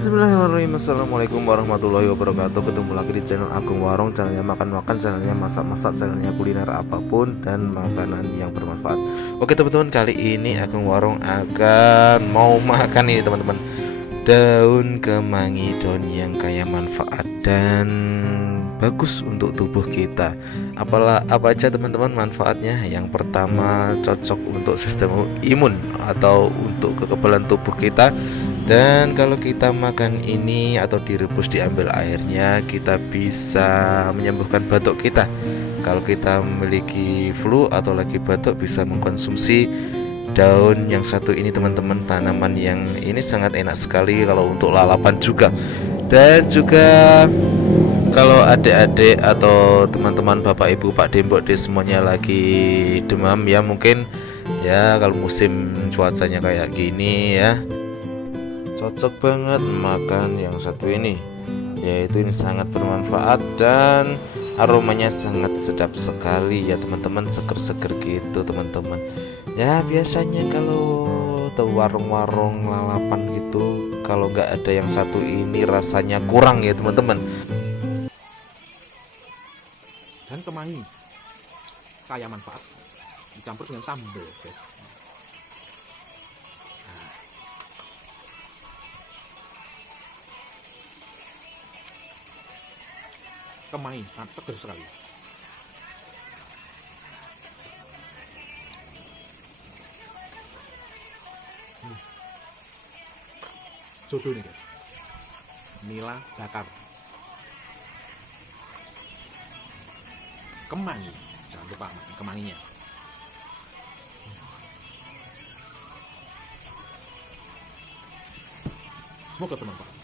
Bismillahirrahmanirrahim. Assalamualaikum warahmatullahi wabarakatuh. Ketemu lagi di channel Agung Warung, channelnya makan-makan, channelnya masak-masak, channelnya kuliner apapun dan makanan yang bermanfaat. Oke teman-teman, kali ini Agung Warung akan mau makan ini teman-teman, daun kemangi, daun yang kaya manfaat dan bagus untuk tubuh kita. Apa aja teman-teman manfaatnya? Yang pertama, cocok untuk sistem imun atau untuk kekebalan tubuh kita. Dan kalau kita makan ini atau direbus, diambil airnya, kita bisa menyembuhkan batuk kita. Kalau kita memiliki flu atau lagi batuk, bisa mengkonsumsi daun yang satu ini teman-teman. Tanaman yang ini sangat enak sekali kalau untuk lalapan juga. Dan juga kalau adik-adik atau teman-teman, bapak ibu, pak dembok deh, semuanya lagi demam ya, mungkin ya kalau musim cuacanya kayak gini ya, cocok banget makan yang satu ini, yaitu ini sangat bermanfaat dan aromanya sangat sedap sekali ya teman-teman, seger-seger gitu teman-teman. Ya biasanya kalau tahu warung-warung lalapan gitu, kalau nggak ada yang satu ini rasanya kurang ya teman-teman. Dan kemangi kaya manfaat dicampur dengan sambal, guys. Kemangi sangat segar sekali. Jodoh nih guys, nila bakar kemangi, jangan lupa makan kemanginya. Semoga bermanfaat.